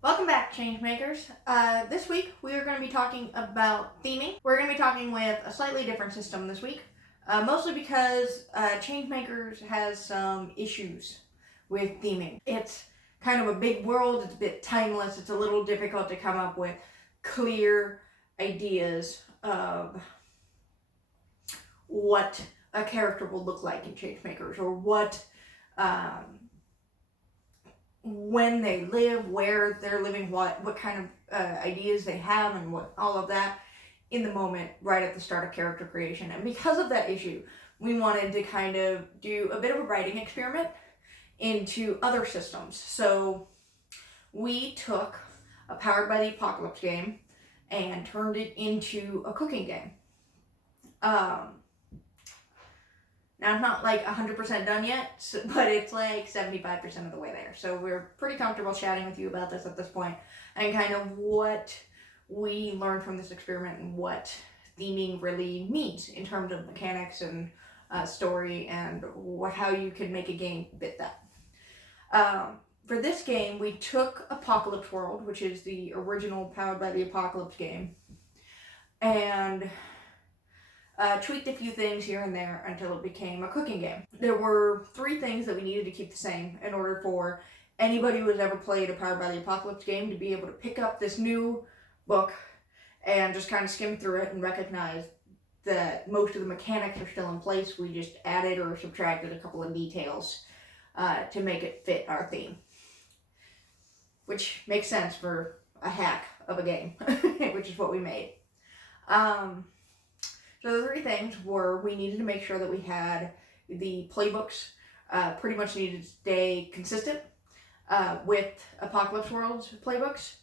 Welcome back, ChangeMakers. This week we are going to be talking about theming. We're going to be talking with a slightly different system this week, mostly because ChangeMakers has some issues with theming. It's kind of a big world, it's a bit timeless, it's a little difficult to come up with clear ideas of what a character will look like in ChangeMakers, or what when they live, where they're living, what kind of ideas they have, and what all of that in the moment right at the start of character creation. And because of that issue, we wanted to kind of do a bit of a writing experiment into other systems. So we took a Powered by the Apocalypse game and turned it into a cooking game. Now, it's not like 100% done yet, but it's like 75% of the way there. So we're pretty comfortable chatting with you about this at this point, and kind of what we learned from this experiment and what theming really means in terms of mechanics and story, and how you can make a game fit that. For this game, we took Apocalypse World, which is the original Powered by the Apocalypse game, and tweaked a few things here and there until it became a cooking game. There were 3 things that we needed to keep the same in order for anybody who has ever played a Powered by the Apocalypse game to be able to pick up this new book and just kind of skim through it and recognize that most of the mechanics are still in place. We just added or subtracted a couple of details to make it fit our theme, which makes sense for a hack of a game, which is what we made. So the 3 things were, we needed to make sure that we had the playbooks pretty much needed to stay consistent with Apocalypse World's playbooks.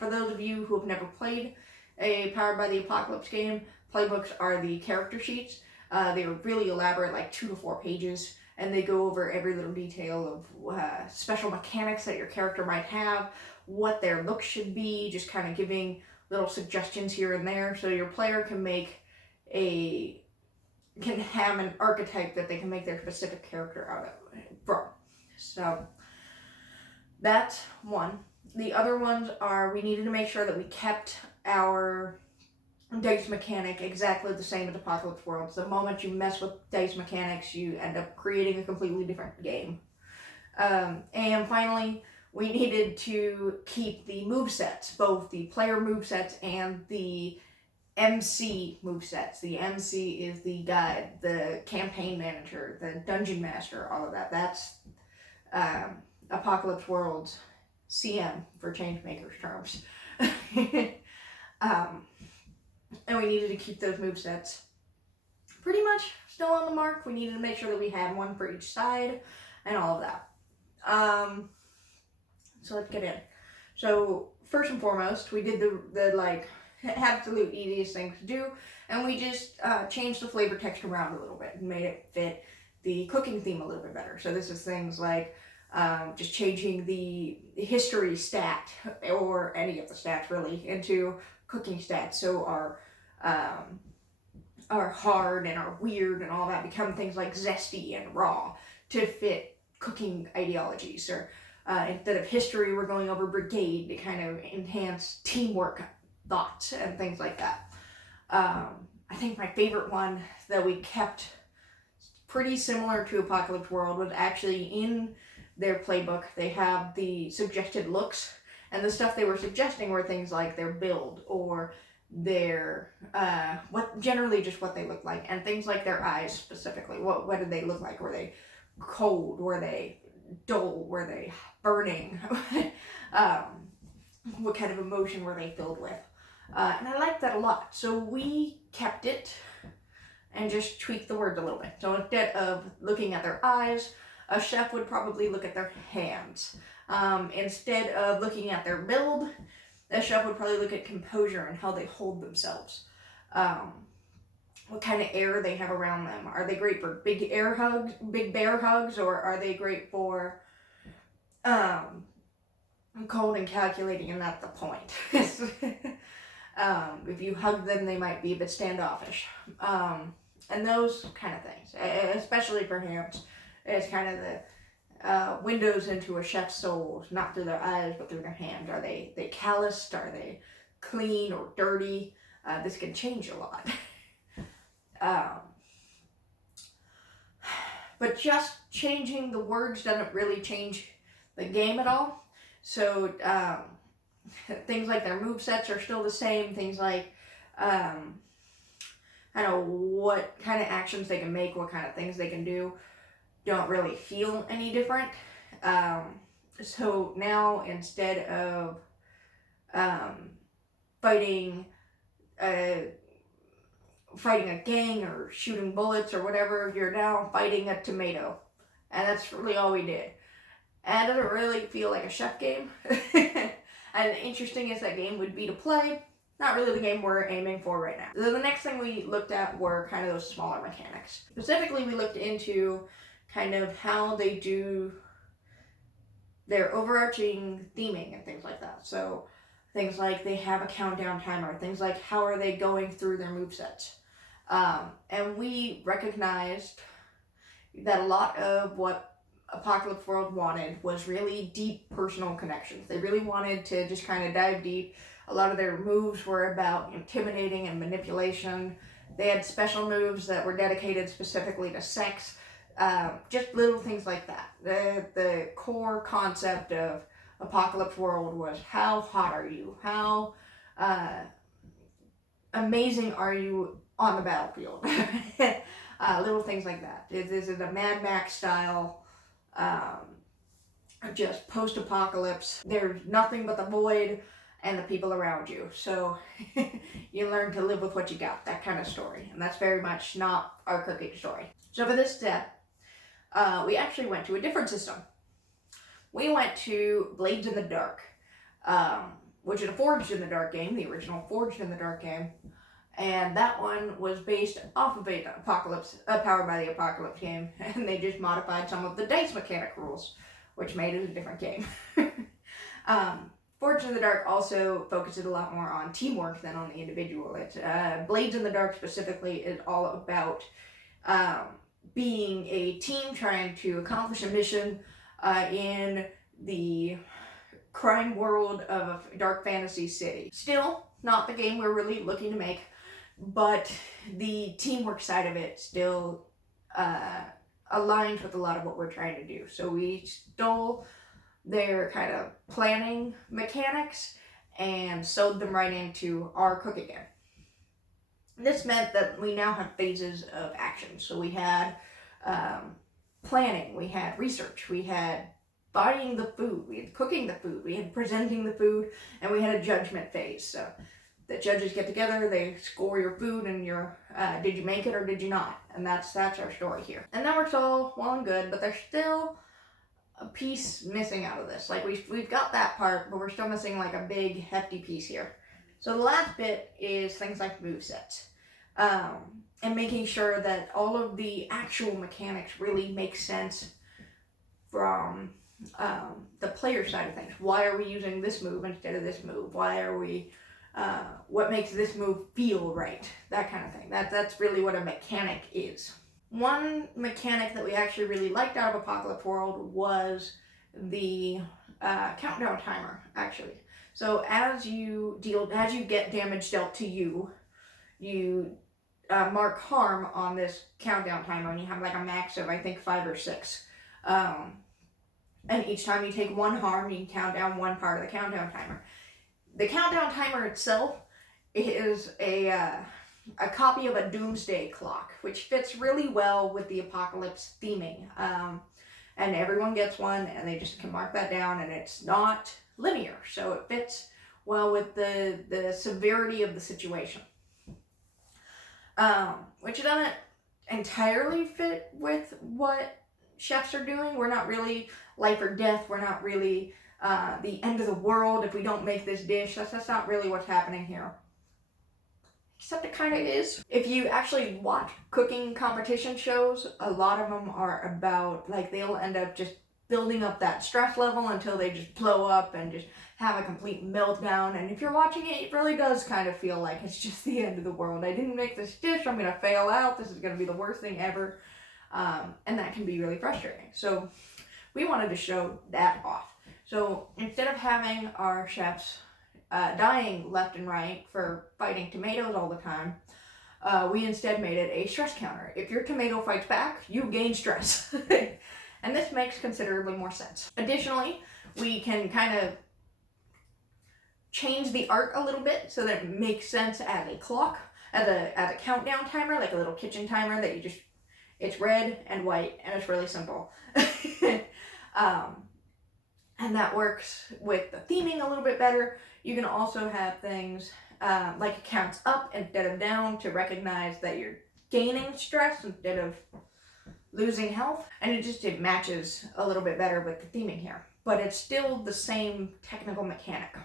For those of you who have never played a Powered by the Apocalypse game, playbooks are the character sheets. They are really elaborate, like 2 to 4 pages, and they go over every little detail of special mechanics that your character might have, what their look should be, just kind of giving little suggestions here and there, so your player can have an archetype that they can make their specific character out of from. So that's one. The other ones are, we needed to make sure that we kept our dice mechanic exactly the same as Apocalypse World. So the moment you mess with dice mechanics, you end up creating a completely different game. And finally, we needed to keep the movesets, both the player movesets and the MC movesets. The MC is the guide, the campaign manager, the dungeon master, all of that. That's Apocalypse World's CM for ChangeMakers terms. And we needed to keep those movesets pretty much still on the mark. We needed to make sure that we had one for each side and all of that. So let's get in. So first and foremost, we did the like absolute easiest thing to do, and we just changed the flavor text around a little bit and made it fit the cooking theme a little bit better. So this is things like just changing the history stat, or any of the stats really, into cooking stats. So our hard and our weird and all that become things like zesty and raw to fit cooking ideologies. Or instead of history, we're going over brigade to kind of enhance teamwork thoughts and things like that. I think my favorite one that we kept pretty similar to Apocalypse World was actually in their playbook. They have the suggested looks, and the stuff they were suggesting were things like their build, or their what they look like, and things like their eyes specifically. What did they look like? Were they cold? Were they dull? Were they burning? What kind of emotion were they filled with? And I liked that a lot. So we kept it and just tweaked the words a little bit. So instead of looking at their eyes, a chef would probably look at their hands. Instead of looking at their build, a chef would probably look at composure and how they hold themselves. What kind of air they have around them. Are they great for big bear hugs, or are they great for cold and calculating, and that's the point. If you hug them, they might be a bit standoffish. And those kind of things, especially for hands, is kind of windows into a chef's soul, not through their eyes, but through their hands. Are they calloused? Are they clean or dirty? This can change a lot. But just changing the words doesn't really change the game at all. So things like their movesets are still the same. Things like I don't know what kind of actions they can make, what kind of things they can do, don't really feel any different. So now instead of fighting a gang or shooting bullets or whatever, you're now fighting a tomato. And that's really all we did. And it doesn't really feel like a chef game. And interesting as that game would be to play, not really the game we're aiming for right now. So the next thing we looked at were kind of those smaller mechanics. Specifically, we looked into kind of how they do their overarching theming and things like that. So things like they have a countdown timer, things like how are they going through their movesets. And we recognized that a lot of what Apocalypse World wanted was really deep personal connections. They really wanted to just kind of dive deep. A lot of their moves were about intimidating and manipulation. They had special moves that were dedicated specifically to sex. Just little things like that. The core concept of Apocalypse World was how hot are you? How amazing are you on the battlefield? Little things like that. This is a Mad Max style, just post-apocalypse. There's nothing but the void and the people around you. So you learn to live with what you got, that kind of story. And that's very much not our cooking story. So for this step, we actually went to a different system. We went to Blades in the Dark, which is a Forged in the Dark game, the original Forged in the Dark game. And that one was based off of Apocalypse, Powered by the Apocalypse game, and they just modified some of the dice mechanic rules, which made it a different game. Forged in the Dark also focuses a lot more on teamwork than on the individual. It's, Blades in the Dark specifically is all about being a team trying to accomplish a mission in the crime world of a dark fantasy city. Still, not the game we're really looking to make, but the teamwork side of it still aligns with a lot of what we're trying to do. So we stole their kind of planning mechanics and sewed them right into our cooking game. This meant that we now have phases of action. So we had planning, we had research, we had buying the food, we had cooking the food, we had presenting the food, and we had a judgment phase. So the judges get together, they score your food, and you're, did you make it or did you not? And that's our story here. And that works all well and good, but there's still a piece missing out of this. Like we've got that part, but we're still missing like a big hefty piece here. So the last bit is things like movesets. And making sure that all of the actual mechanics really make sense from the player side of things. Why are we using this move instead of this move? Why are we, what makes this move feel right? That kind of thing. That's really what a mechanic is. One mechanic that we actually really liked out of Apocalypse World was the countdown timer, actually. So as you get damage dealt to you, you mark harm on this countdown timer, and you have like a max of I think 5 or 6. And each time you take one harm, you can count down one part of the countdown timer. The countdown timer itself is a copy of a doomsday clock, which fits really well with the apocalypse theming. And everyone gets one, and they just can mark that down, and it's not linear, so it fits well with the severity of the situation. Which doesn't entirely fit with what chefs are doing. We're not really life or death. We're not really the end of the world if we don't make this dish. That's not really what's happening here. Except it kind of is. If you actually watch cooking competition shows, a lot of them are about, like, they'll end up just building up that stress level until they just blow up and just have a complete meltdown. And if you're watching it, it really does kind of feel like it's just the end of the world. I didn't make this dish, I'm gonna fail out, this is gonna be the worst thing ever. And that can be really frustrating. So We wanted to show that off. So instead of having our chefs dying left and right for fighting tomatoes all the time, we instead made it a stress counter. If your tomato fights back, you gain stress. And this makes considerably more sense. Additionally, we can kind of change the art a little bit so that it makes sense as a clock, as a countdown timer, like a little kitchen timer that you just, it's red and white, and it's really simple. And that works with the theming a little bit better. You can also have things like it counts up instead of down to recognize that you're gaining stress instead of losing health. And it matches a little bit better with the theming here. But it's still the same technical mechanic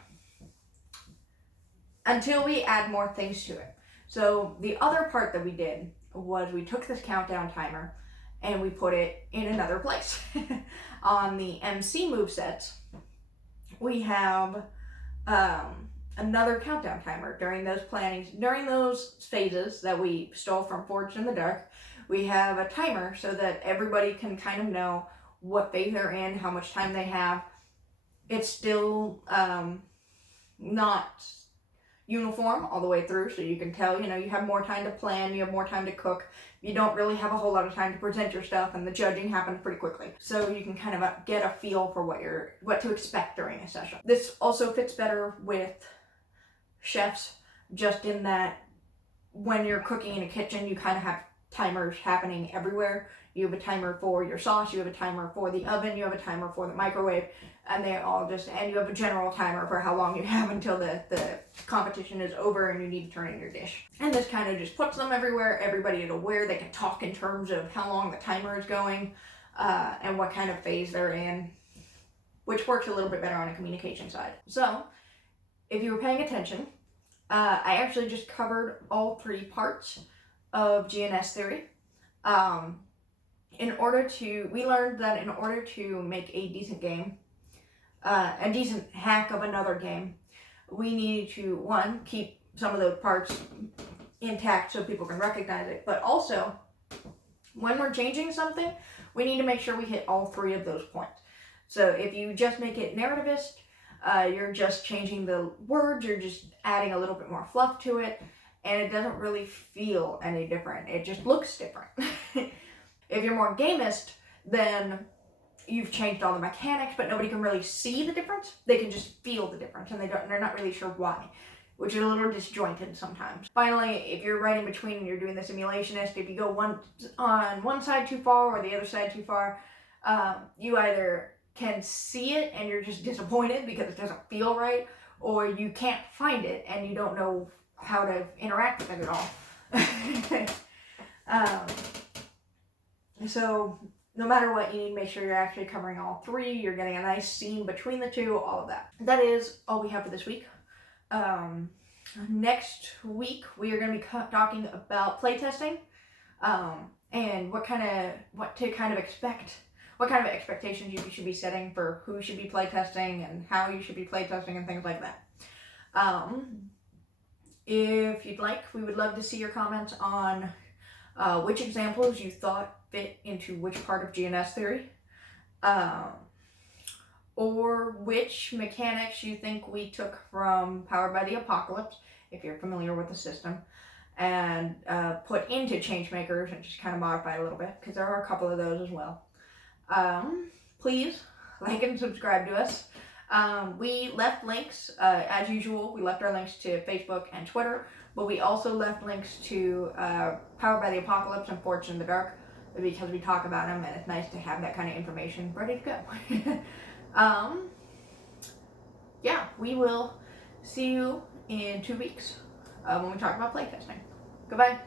until we add more things to it. So the other part that we did was we took this countdown timer and we put it in another place. On the MC movesets, we have another countdown timer during those plannings, during those phases that we stole from Forged in the Dark. We have a timer so that everybody can kind of know what phase they're in, how much time they have. It's still not uniform all the way through, so you can tell, you have more time to plan, you have more time to cook, you don't really have a whole lot of time to present your stuff, and the judging happens pretty quickly. So you can kind of get a feel for what to expect during a session. This also fits better with chefs, just in that when you're cooking in a kitchen, you kind of have timers happening everywhere. You have a timer for your sauce, you have a timer for the oven, you have a timer for the microwave, and and you have a general timer for how long you have until the competition is over and you need to turn in your dish. And this kind of just puts them everywhere. Everybody is aware. They can talk in terms of how long the timer is going and what kind of phase they're in, which works a little bit better on a communication side. So, if you were paying attention, I actually just covered all 3 parts of GNS theory. We learned that in order to make a decent game, a decent hack of another game, we need to, 1, keep some of those parts intact so people can recognize it, but also, when we're changing something, we need to make sure we hit all 3 of those points. So if you just make it narrativist, you're just changing the words, you're just adding a little bit more fluff to it, and it doesn't really feel any different. It just looks different. If you're more gamist, then you've changed all the mechanics, but nobody can really see the difference. They can just feel the difference, and they're not really sure why, which is a little disjointed sometimes. Finally, if you're right in between and you're doing the simulationist, if you go on one side too far or the other side too far, you either can see it and you're just disappointed because it doesn't feel right, or you can't find it and you don't know how to interact with it at all. So no matter what, you need to make sure you're actually covering all 3, you're getting a nice scene between the 2, all of that. That is all we have for this week. Next week, we are going to be talking about playtesting, and what kind of expectations you should be setting for who should be playtesting and how you should be playtesting and things like that. If you'd like, we would love to see your comments on which examples you thought fit into which part of GNS theory, or which mechanics you think we took from Powered by the Apocalypse, if you're familiar with the system, and put into ChangeMakers and just kind of modified a little bit, because there are a couple of those as well. Please like and subscribe to us. We left links, as usual, we left our links to Facebook and Twitter, but we also left links to Powered by the Apocalypse and Forged in the Dark, because we talk about them, and it's nice to have that kind of information ready to go. Yeah, we will see you in 2 weeks when we talk about playtesting. Goodbye.